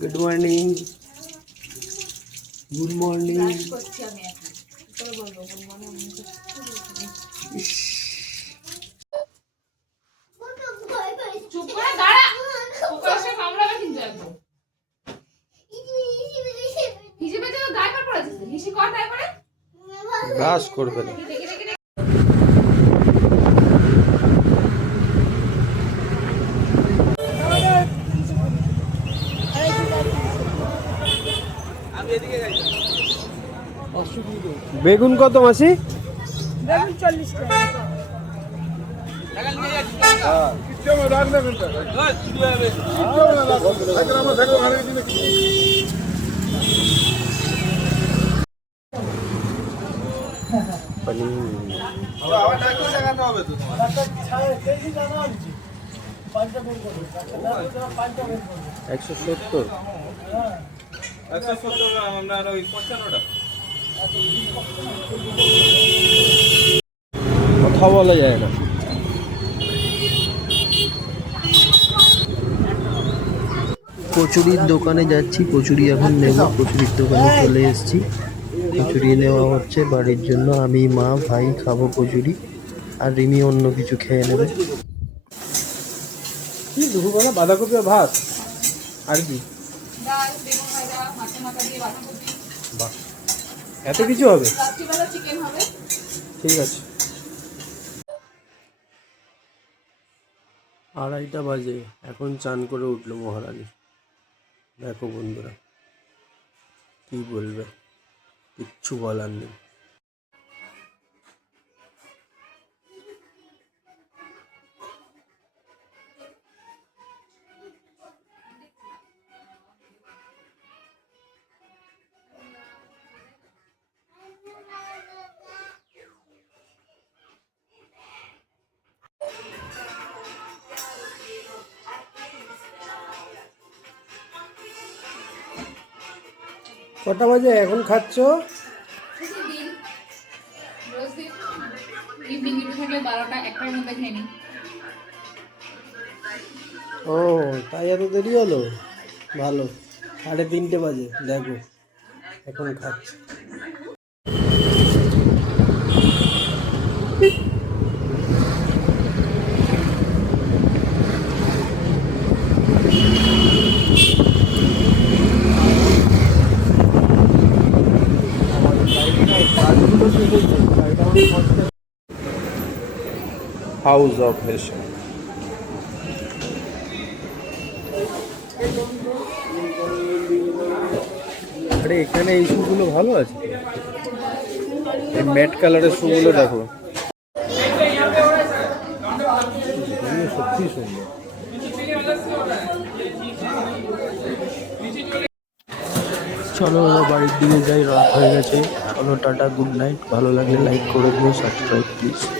Good morning. Good morning. Brush করবে না। বেগুন কত মাসি? বেগুন 40 টাকা। কথা বলা যায় না। কচুরির দোকানে যাচ্ছি, কচুরি এখন নেব। কচুরির দোকানে চলে এসেছি, কচুরি নেওয়া হচ্ছে বাড়ির জন্য। আমি, মা, ভাই খাবো কচুরি, আর রিমি অন্য কিছু খেয়ে নেবে। কি দুপুরবেলা বাঁধাকপি আর ভাত আর কি? বাহ, এত কিছু হবে? ঠিক আছে। 2:30 বাজে, এখন চান করে উঠলো মহারানী। দেখো বন্ধুরা, কি বলবে, কিচ্ছু বলার নেই। কটা বাজে এখন খাচ্ছ? ও, তাই এত দেরি হলো? ভালো, 3:30 বাজে, দেখো এখন খাচ্ছ। House of nation. আরে এখানে এই শুগুলো ভালো আছে, এই ম্যাট কালারের শুগুলো দেখো, সত্যি সুন্দর। চলো এবার বাড়ির দিকে যাই, রাত হয়ে গেছে। চলো টাটা, গুড নাইট। ভালো লাগলে লাইক করে দিও, সাবস্ক্রাইব প্লিজ।